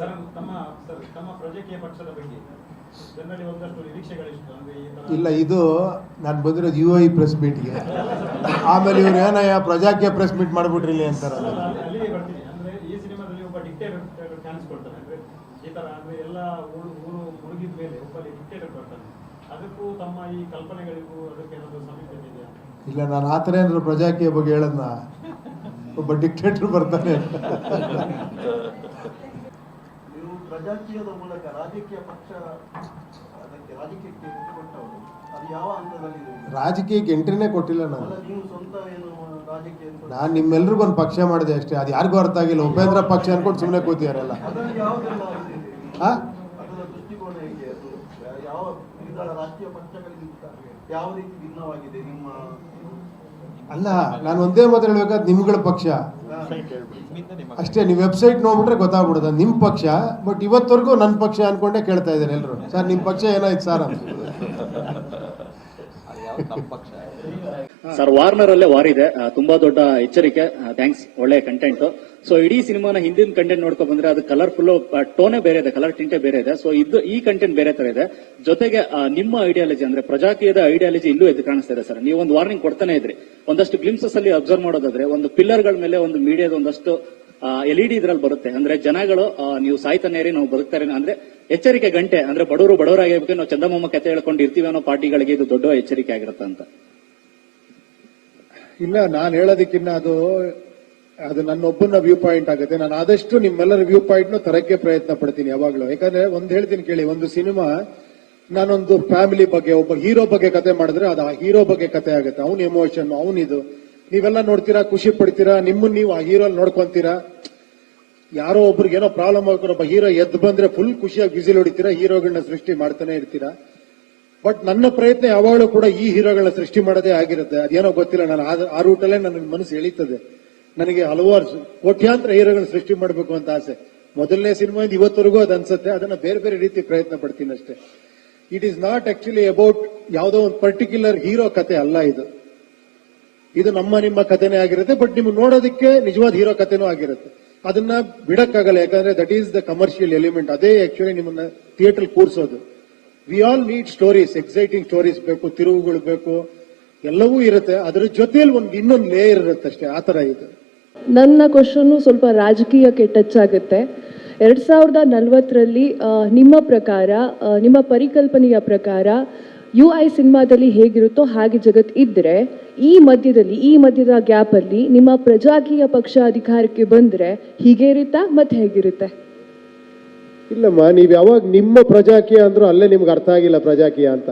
Sir ತಮ್ಮ sir ತಮ್ಮ ಪ್ರಜಾಕೀಯ ಪಕ್ಷದ ಬಗ್ಗೆ ಜನರಲ್ಲಿ ಒಂದಷ್ಟು ನಿರೀಕ್ಷೆಗಳಿಷ್ಟು ಅಂದ್ರೆ ಈ ತರ ಇಲ್ಲ ಇದು ನಾನು ಬಂದಿರೋದು ಯು ಐ ಪ್ರೆಸ್ ಮೀಟ್ಗೆ ಆಮೇಲೆ ಇವ್ರು ಏನಯ್ಯ ಪ್ರಜಾಕೀಯ ಪ್ರೆಸ್ ಮೀಟ್ ಮಾಡ್ಬಿಟ್ರಿ ಇಲ್ಲಿ ಅಂತಾರಲ್ಲ ಅಲ್ಲಿ- ಅಲ್ಲಿಗೆ ಬರ್ತೀನಿ. ಅಂದ್ರೆ ಈ ಸಿನಿಮಾದಲ್ಲಿ ಒಬ್ಬ ಡಿಕ್ಟೇಟರ್ ಕಾಣಿಸ್ಕೊಳ್ತಾನೆ ಅಂದ್ರೆ ಈ ತರ ಅಂದ್ರೆ ಎಲ್ಲ ಊರು ಊರು ಮುಳುಗಿದ ಮೇಲೆ ಒಬ್ಬ ಡಿಕ್ಟೇಟರ್ ಬರ್ತಾನೆ. ಅದಕ್ಕೂ ತಮ್ಮ ಈ ಕಲ್ಪನೆಗಳಿಗೂ ಅದಕ್ಕೆ ಏನಾದ್ರು ಸಾಮೀಪ್ಯತೆ ಇದೆಯಾ? ಇಲ್ಲ ನಾನು ಆ ಥರ ಏನಾದ್ರು ಪ್ರಜಾಕೀಯ ಬಗ್ಗೆ ಹೇಳದ್ನ? ಒಬ್ಬ ಡಿಕ್ಟೇಟರ್ ಬರ್ತಾನೆ. ಪ್ರಜಾಕೀಯದ ಮೂಲಕ ರಾಜಕೀಯ ಪಕ್ಷ ಅದಕ್ಕೆ ರಾಜಕೀಯಕ್ಕೆ ಕೊಟ್ಟವರು ಅದು ಯಾವ ಹಂತದಲ್ಲಿದೆ ರಾಜಕೀಯಕ್ಕೆ ಎಂಟ್ರಿನೇ ಕೊಟ್ಟಿಲ್ಲ ನಾನು. ನೀವು ಸ್ವಂತ ಏನು ರಾಜಕೀಯ ನಾನು ನಿಮ್ಮೆಲ್ರಿಗೂ ಒಂದು ಪಕ್ಷ ಮಾಡಿದೆ ಅಷ್ಟೇ. ಅದು ಯಾರಿಗೂ ಅರ್ಥ ಆಗಿಲ್ಲ. ಉಪೇಂದ್ರ ಪಕ್ಷ ಅನ್ಕೊಂಡು ಸುಮ್ಮನೆ ಕೂತಿದಾರಲ್ಲ? ಅದರ ದೃಷ್ಟಿಕೋನ ಹೇಗೆ? ಅದು ಯಾವ ಪಕ್ಷಗಳಿಗಿಂತ ಯಾವ ರೀತಿ ಭಿನ್ನವಾಗಿದೆ ನಿಮ್ಮ ಅಲ್ಲ ನಾನು ಒಂದೇ ಮಾತು ಹೇಳ್ಬೇಕಾದ್ ನಿಮ್ಗಳ ಪಕ್ಷ. ಅಷ್ಟೇ, ನೀವು ವೆಬ್ಸೈಟ್ ನೋಡ್ಬಿಟ್ರೆ ಗೊತ್ತಾಗ್ಬಿಡುತ್ತೆ. ನಿಮ್ಮ ಪಕ್ಷ ಬಟ್ ಇವತ್ತವರೆಗೂ ನನ್ನ ಪಕ್ಷ ಅನ್ಕೊಂಡೇ ಕೇಳ್ತಾ ಇದ್ದಾರೆ ಎಲ್ಲರೂ ಸರ್ ನಿಮ್ಮ ಪಕ್ಷ ಏನಾಯ್ತು, ಸರ್? ಅಂತ ಸರ್ ವಾರ್ನರ್ ಅಲ್ಲೇ ವಾರ್ ಇದೆ. ತುಂಬಾ ದೊಡ್ಡ ಎಚ್ಚರಿಕೆ. ಥ್ಯಾಂಕ್ಸ್ ಒಳ್ಳೆ ಕಂಟೆಂಟ್ ಸೊ ಇಡೀ ಸಿನಿಮಾನ ಹಿಂದಿನ ಕಂಟೆಂಟ್ ನೋಡ್ಕೊ ಬಂದ್ರೆ ಅದು ಕಲರ್ಫುಲ್ ಟೋನೇ ಬೇರೆ ಇದೆ ಕಲರ್ ಟಿಂಟೆ ಬೇರೆ ಇದೆ. ಸೊ ಇದು ಈ ಕಂಟೆಂಟ್ ಬೇರೆ ತರ ಇದೆ. ಜೊತೆಗೆ ನಿಮ್ಮ ಐಡಿಯಾಲಜಿ ಅಂದ್ರೆ ಪ್ರಜಾಕೀಯದ ಐಡಿಯಾಲಜಿ ಇಲ್ಲೂ ಎದ್ದು ಕಾಣಿಸ್ತಾ ಇದೆ, ಸರ್. ನೀವು ಒಂದು ವಾರ್ನಿಂಗ್ ಕೊಡ್ತಾನೆ ಇದ್ರಿ. ಒಂದಷ್ಟು ಗ್ಲಿಮ್ಸಸ್ ಅಲ್ಲಿ ಅಬ್ಸರ್ವ್ ಮಾಡೋದಾದ್ರೆ, ಒಂದು ಪಿಲ್ಲರ್ಗಳ ಮೇಲೆ ಒಂದು ಮೀಡಿಯಾದ ಒಂದಷ್ಟು ಎಲ್ ಇ ಡಿ ಇದ್ರಲ್ಲಿ ಬರುತ್ತೆ. ಅಂದ್ರೆ ಜನಗಳು ನೀವು ಸಾಯ್ತಾನೆ ಇರಿ, ನಾವು ಬದುಕ್ತಾರೆ ಅಂದ್ರೆ ಎಚ್ಚರಿಕೆ ಗಂಟೆ. ಅಂದ್ರೆ ಬಡವರು ಬಡವರಾಗಿರ್ಬೇಕು ನಾವು ಚಂದಮಾಮ ಕತೆ ಹೇಳ್ಕೊಂಡು ಇರ್ತೀವಿ ಅನ್ನೋ ಪಾರ್ಟಿಗಳಿಗೆ ಇದು ದೊಡ್ಡ ಎಚ್ಚರಿಕೆ ಆಗಿರುತ್ತೆ ಅಂತ ಇಲ್ಲ ನಾನು ಹೇಳೋದಕ್ಕಿನ್ನ ಅದು ಅದು ನನ್ನೊಬ್ಬನ ವ್ಯೂ ಪಾಯಿಂಟ್ ಆಗುತ್ತೆ. ನಾನು ಆದಷ್ಟು ನಿಮ್ಮೆಲ್ಲರ ವ್ಯೂ ಪಾಯಿಂಟ್ನು ತರಕ್ಕೆ ಪ್ರಯತ್ನ ಪಡ್ತೀನಿ ಯಾವಾಗಲೂ. ಯಾಕಂದ್ರೆ ಒಂದು ಹೇಳ್ತೀನಿ ಕೇಳಿ, ಒಂದು ಸಿನಿಮಾ ನಾನೊಂದು ಫ್ಯಾಮಿಲಿ ಬಗ್ಗೆ, ಒಬ್ಬ ಹೀರೋ ಬಗ್ಗೆ ಕತೆ ಮಾಡಿದ್ರೆ ಅದು ಆ ಹೀರೋ ಬಗ್ಗೆ ಕತೆ ಆಗುತ್ತೆ. ಅವ್ನ ಎಮೋಷನ್ ಅವನಿದು ನೀವೆಲ್ಲ ನೋಡ್ತೀರಾ, ಖುಷಿ ಪಡ್ತೀರಾ ನಿಮ್ಮನ್ನ ನೀವು ಆ ಹೀರೋ ನೋಡ್ಕೊಂತೀರಾ? ಯಾರೋ ಒಬ್ರಿಗೆ ಏನೋ ಪ್ರಾಬ್ಲಮ್ ಆಗ್ತಾರೆ ಒಬ್ಬ ಹೀರೋ ಎದ್ದು ಬಂದ್ರೆ ಫುಲ್ ಖುಷಿಯಾಗಿ ಬಿಸಿಲು ಹೊಡಿತೀರಾ ಹೀರೋಗಳನ್ನ ಸೃಷ್ಟಿ ಮಾಡ್ತಾನೆ ಇರ್ತೀರಾ? ಬಟ್ ನನ್ನ ಪ್ರಯತ್ನ ಯಾವಾಗಲೂ ಕೂಡ ಈ ಹೀರೋಗಳನ್ನ ಸೃಷ್ಟಿ ಮಾಡೋದೇ ಆಗಿರುತ್ತೆ. ಅದೇನೋ ಗೊತ್ತಿಲ್ಲ, ನಾನು ಆ- ರೂಟಲ್ಲೇ ನನ್ನ ಮನಸ್ಸು ಎಳೀತದೆ. ನನಗೆ ಹಲವಾರು ಕೋಟ್ಯಾಂತರ ಹೀರೋಗಳನ್ನ ಸೃಷ್ಟಿ ಮಾಡಬೇಕು ಅಂತ ಆಸೆ. ಮೊದಲನೇ ಸಿನಿಮಾದಿಂದ ಇವತ್ತರೆಗೂ ಅದು ಅನ್ಸುತ್ತೆ. ಅದನ್ನ ಬೇರೆ ಬೇರೆ ರೀತಿ ಪ್ರಯತ್ನ ಪಡ್ತೀನಿ ಅಷ್ಟೇ. It is not actually about ಯಾವುದೋ ಒಂದು ಪರ್ಟಿಕ್ಯುಲರ್ ಹೀರೋ ಕತೆ ಅಲ್ಲ ಇದು. ಇದು ನಮ್ಮ ನಿಮ್ಮ ಕಥೆನೇ ಆಗಿರುತ್ತೆ ಬಟ್ ನಿಮ್ಗೆ ನೋಡೋದಕ್ಕೆ ನಿಜವಾದ ಹೀರೋ ಕಥೆನೂ ಆಗಿರುತ್ತೆ. ಅದನ್ನ ಬಿಡಕ್ಕಾಗಲ್ಲ. ಯಾಕಂದ್ರೆ that is the commercial element ಅದೇ ಆಕ್ಚುಲಿ ನಿಮ್ಮನ್ನ theatre ಕೂರಿಸೋದು. We all need stories exciting stories ಬೇಕು, ತಿರುವುಗಳು ಬೇಕು. ಎಲ್ಲವೂ ಇರುತ್ತೆ. ಅದರ ಜೊತೆಯಲ್ಲಿ ಒಂದು ಇನ್ನೊಂದು ಲೇಯರ್ ಇರುತ್ತೆ ಅಷ್ಟೇ. ಆ ತರ ಇದು. ನನ್ನ ಕ್ವಶನ್ನು ಸ್ವಲ್ಪ ರಾಜಕೀಯಕ್ಕೆ ಟಚ್ ಆಗುತ್ತೆ. ಎರಡು ಸಾವಿರದ ನಲವತ್ತರಲ್ಲಿ ನಿಮ್ಮ ಪ್ರಕಾರ ನಿಮ್ಮ ಪರಿಕಲ್ಪನೆಯ ಪ್ರಕಾರ ಯು ಐ ಸಿನಿಮಾದಲ್ಲಿ ಹೇಗಿರುತ್ತೋ ಹಾಗೆ ಜಗತ್ ಇದ್ದರೆ ಈ ಮಧ್ಯದಲ್ಲಿ, ಈ ಮಧ್ಯದ ಗ್ಯಾಪಲ್ಲಿ ನಿಮ್ಮ ಪ್ರಜಾಕೀಯ ಪಕ್ಷ ಅಧಿಕಾರಕ್ಕೆ ಬಂದರೆ ಹೀಗೆ ಇರುತ್ತಾ ಮತ್ತೆ ಹೇಗಿರುತ್ತೆ? ಇಲ್ಲಮ್ಮ, ನೀವು ಯಾವಾಗ ನಿಮ್ಮ ಪ್ರಜಾಕೀಯ ಅಂದರೂ ಅಲ್ಲೇ ನಿಮ್ಗೆ ಅರ್ಥ ಆಗಿಲ್ಲ ಪ್ರಜಾಕೀಯ ಅಂತ.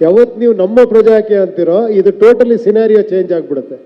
ಯಾವತ್ತು ನೀವು ನಮ್ಮ ಪ್ರಜಾಕೀಯ ಅಂತೀರೋ, ಇದು ಟೋಟಲಿ ಸಿನಾರಿಯೋ ಚೇಂಜ್ ಆಗ್ಬಿಡುತ್ತೆ.